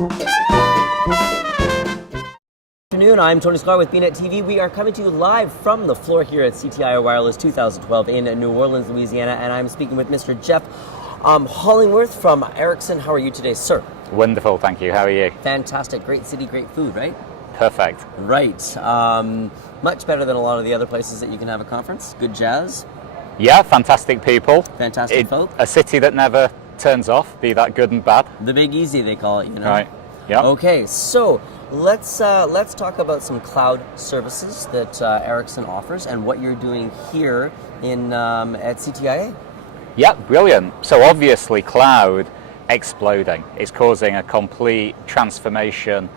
Good afternoon, I'm Tony Sklar with bnetTV. We are coming to you live from the floor here at CTIA Wireless 2012 in New Orleans, Louisiana, and I'm speaking with Mr. Geoff Hollingworth from Ericcson. How are you today, sir? Wonderful, thank you. How are you? Fantastic. Great city, great food, right? Perfect. Right. Much better than a lot of the other places that you can have a conference. Good jazz. Yeah, fantastic people. Fantastic folk. A city that never turns off, be that good and bad. The Big Easy, they call it, you know. Right. Yeah. Okay, so let's talk about some cloud services that Ericcson offers and what you're doing here in at CTIA. Yeah, brilliant. So obviously cloud exploding. It's causing a complete transformation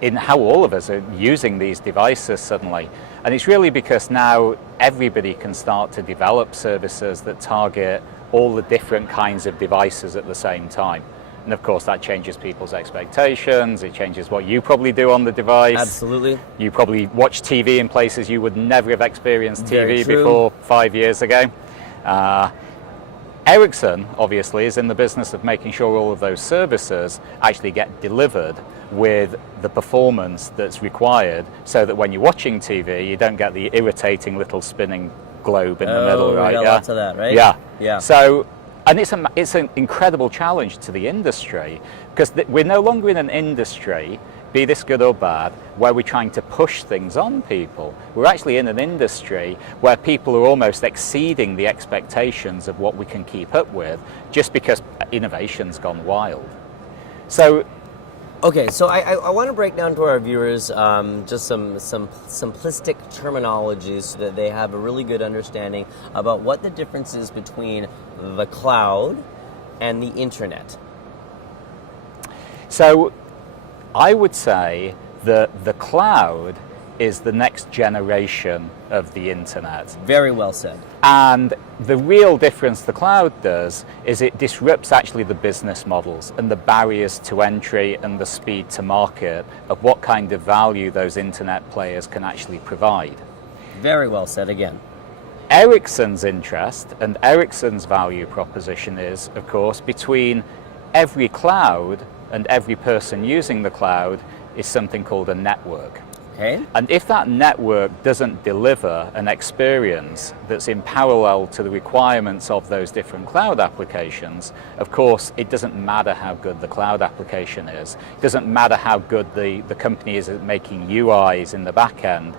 in how all of us are using these devices suddenly. And it's really because now everybody can start to develop services that target all the different kinds of devices at the same time. And of course that changes people's expectations, it changes what you probably do on the device. Absolutely. You probably watch TV in places you would never have experienced Very TV true. before 5 years ago. Ericsson obviously is in the business of making sure all of those services actually get delivered with the performance that's required so that when you're watching TV you don't get the irritating little spinning globe in the middle, right? Yeah, lots of that, right? Yeah. Yeah. So, and it's an incredible challenge to the industry because we're no longer in an industry, be this good or bad, where we're trying to push things on people. We're actually in an industry where people are almost exceeding the expectations of what we can keep up with just because innovation's gone wild. So, okay, so I want to break down to our viewers just some simplistic terminologies so that they have a really good understanding about what the difference is between the cloud and the internet. So I would say that the cloud is the next generation of the internet. Very well said. And the real difference the cloud does is it disrupts actually the business models and the barriers to entry and the speed to market of what kind of value those internet players can actually provide. Very well said again. Ericsson's interest and Ericsson's value proposition is, of course, between every cloud and every person using the cloud is something called a network. Okay. And if that network doesn't deliver an experience that's in parallel to the requirements of those different cloud applications, of course, it doesn't matter how good the cloud application is. It doesn't matter how good the company is at making UIs in the back end.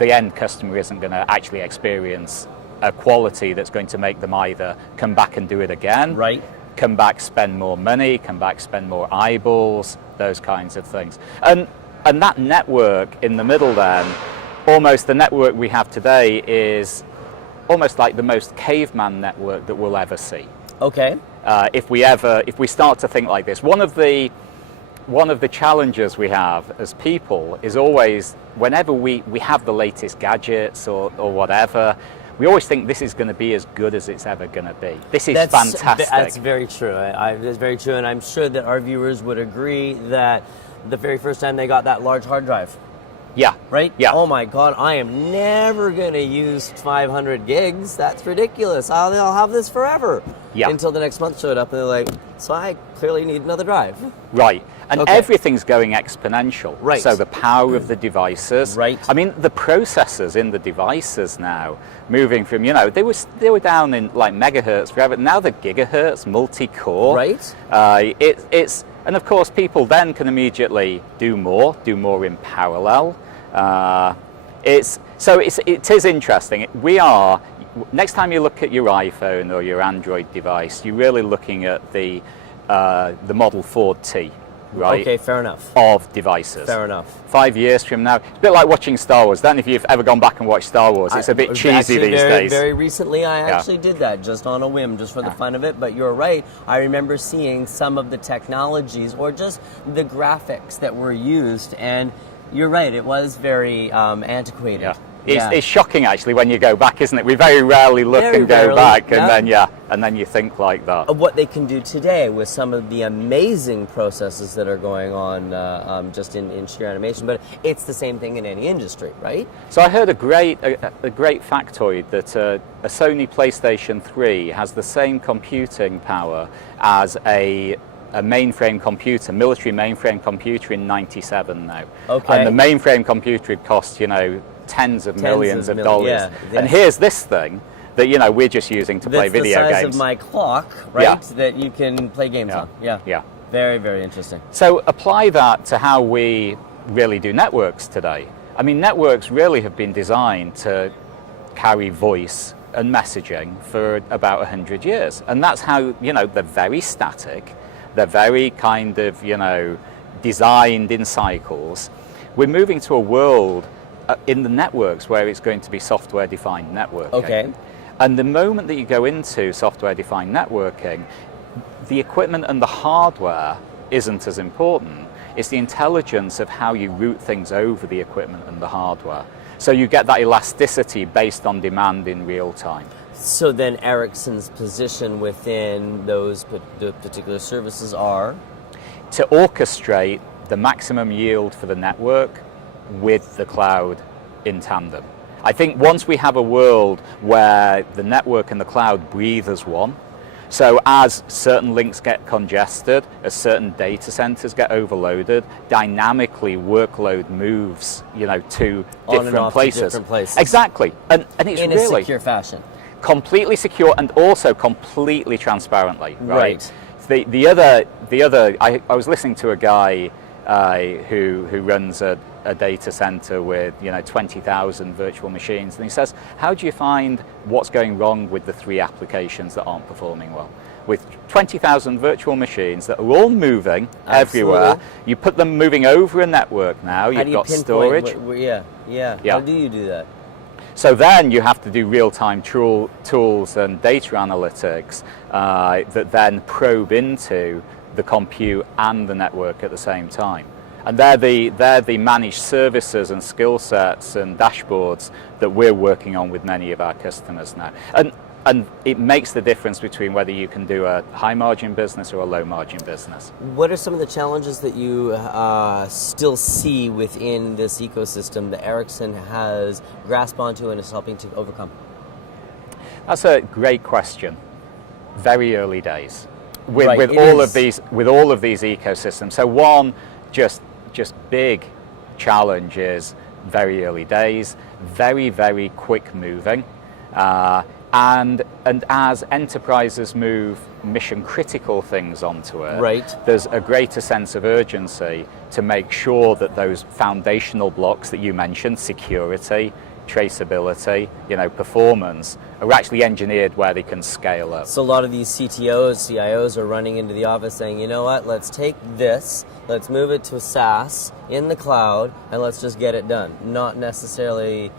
The end customer isn't going to actually experience a quality that's going to make them either come back and do it again, Right. come back, spend more money, come back, spend more eyeballs, those kinds of things. And that network in the middle then, almost the network we have today is almost like the most caveman network that we'll ever see. Okay. If we start to think like this, one of the challenges we have as people is always, whenever we have the latest gadgets or whatever, we always think this is going to be as good as it's ever going to be. This is fantastic. That's very true. That's very true, and I'm sure that our viewers would agree that the very first time they got that large hard drive, Yeah. right? Yeah. Oh my God, I am never going to use 500 gigs. That's ridiculous. I'll have this forever. Yeah. Until the next month showed up, and they're like, so I clearly need another drive. Right. And Okay. everything's going exponential. Right. So the power of the devices. Right. I mean, the processors in the devices now, moving from, they were down in like megahertz forever. Now they're gigahertz, multi-core. Right. And of course, people then can immediately do more in parallel. It is interesting. Next time you look at your iPhone or your Android device, you're really looking at the Model 4T, right? Okay, fair enough. Of devices. Fair enough. 5 years from now, it's a bit like watching Star Wars. Then, if you've ever gone back and watched Star Wars, it's a bit cheesy these days. Very recently, I actually did that just on a whim, just for the fun of it. But you're right. I remember seeing some of the technologies or just the graphics that were used, and you're right. It was very antiquated. Yeah. It's shocking actually when you go back, isn't it? We very rarely look Very and go rarely, back, yeah. and then you think like that. Of what they can do today with some of the amazing processes that are going on just in sheer animation, but it's the same thing in any industry, right? So I heard a great factoid that a Sony PlayStation 3 has the same computing power as a a mainframe computer, military mainframe computer in '97 now. Okay. And the mainframe computer would cost, tens of millions of dollars. Yeah, yeah. And here's this thing that, we're just using to play video That's the size games. of my clock, right? Yeah. That you can play games on. Yeah. Yeah. Very, very interesting. So apply that to how we really do networks today. I mean, networks really have been designed to carry voice and messaging for about 100 years. And that's how, they're very static. They're very kind of, designed in cycles. We're moving to a world in the networks where it's going to be software-defined networking. Okay. And the moment that you go into software-defined networking, the equipment and the hardware isn't as important. It's the intelligence of how you route things over the equipment and the hardware. So you get that elasticity based on demand in real time. So then Ericsson's position within those the particular services are? To orchestrate the maximum yield for the network with the cloud in tandem. I think once we have a world where the network and the cloud breathe as one, so as certain links get congested, as certain data centers get overloaded, dynamically workload moves, to different places. To different places. Exactly, and it's in really a secure fashion. Completely secure and also completely transparently. Right. Right. The other. I was listening to a guy who runs a data center with 20,000 virtual machines, and he says, how do you find what's going wrong with the 3 applications that aren't performing well? With 20,000 virtual machines that are all moving everywhere, you put them moving over a network now, you've got storage. Yeah. How do you do that? So then you have to do real-time tools and data analytics that then probe into the compute and the network at the same time. And they're the managed services and skill sets and dashboards that we're working on with many of our customers now. And it makes the difference between whether you can do a high margin business or a low margin business. What are some of the challenges that you still see within this ecosystem that Ericsson has grasped onto and is helping to overcome? That's a great question. Very early days with Right, all of these ecosystems. So one just big challenge is very early days, very, very quick moving. And as enterprises move mission critical things onto it, right, there's a greater sense of urgency to make sure that those foundational blocks that you mentioned, security, traceability, performance, are actually engineered where they can scale up. So a lot of these CTOs, CIOs are running into the office saying, you know what, let's take this, let's move it to SaaS in the cloud, and let's just get it done. Not necessarily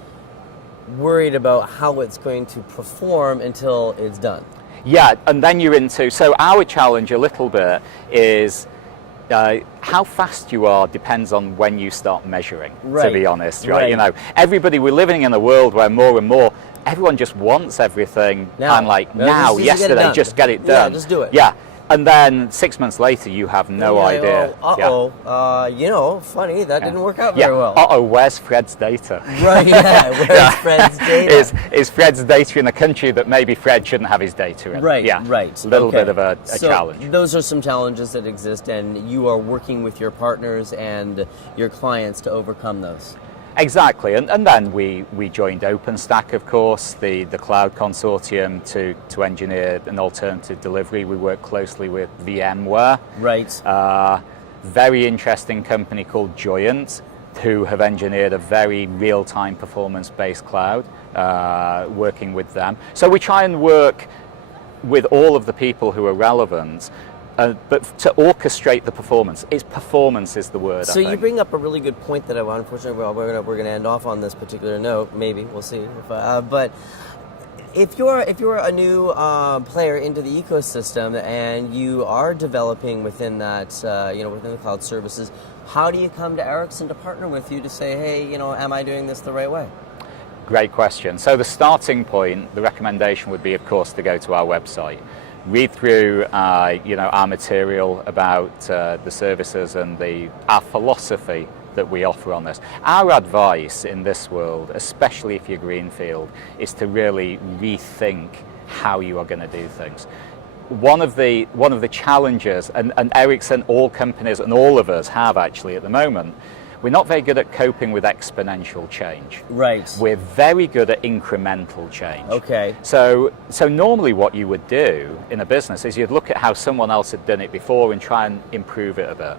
worried about how it's going to perform until it's done. Yeah, and then you're into, so our challenge a little bit is how fast you are depends on when you start measuring, to be honest, right? Everybody, we're living in a world where more and more, everyone just wants everything now, yesterday, just get it done. Yeah, just do it. Yeah, and then 6 months later, you have no idea. Funny, that didn't work out very well. Where's Fred's data? Right, where's Fred's data? Is Fred's data in a country that maybe Fred shouldn't have his data in? Right, yeah, right. A little bit of a challenge. Those are some challenges that exist, and you are working with your partners and your clients to overcome those. Exactly, and then we joined OpenStack, of course, the cloud consortium to engineer an alternative delivery. We work closely with VMware. Right. Very interesting company called Joyent, who have engineered a very real-time performance-based cloud, working with them. So we try and work with all of the people who are relevant, but to orchestrate the performance. Performance is the word. So you bring up a really good point that unfortunately we're going to end off on this particular note. Maybe we'll see. But if you're a new player into the ecosystem and you are developing within that within the cloud services, how do you come to Ericsson to partner with you to say, hey, am I doing this the right way? Great question. So the starting point, the recommendation would be, of course, to go to our website. Read through, our material about the services and our philosophy that we offer on this. Our advice in this world, especially if you're greenfield, is to really rethink how you are going to do things. one of the challenges, and Ericsson, all companies, and all of us have actually at the moment, we're not very good at coping with exponential change. Right. We're very good at incremental change. Okay. So normally what you would do in a business is you'd look at how someone else had done it before and try and improve it a bit.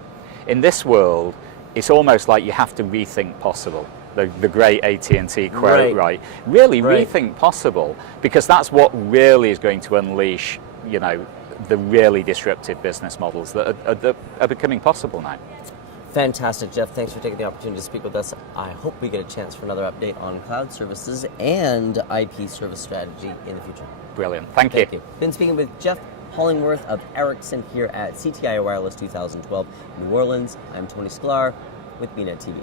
In this world, it's almost like you have to rethink possible. The great AT&T quote, right? Really rethink possible, because that's what really is going to unleash, the really disruptive business models that are becoming possible now. Fantastic, Geoff. Thanks for taking the opportunity to speak with us. I hope we get a chance for another update on cloud services and IP service strategy in the future. Brilliant. Thank you. Been speaking with Geoff Hollingworth of Ericsson here at CTIA Wireless 2012 in New Orleans. I'm Tony Sklar with bnetTV.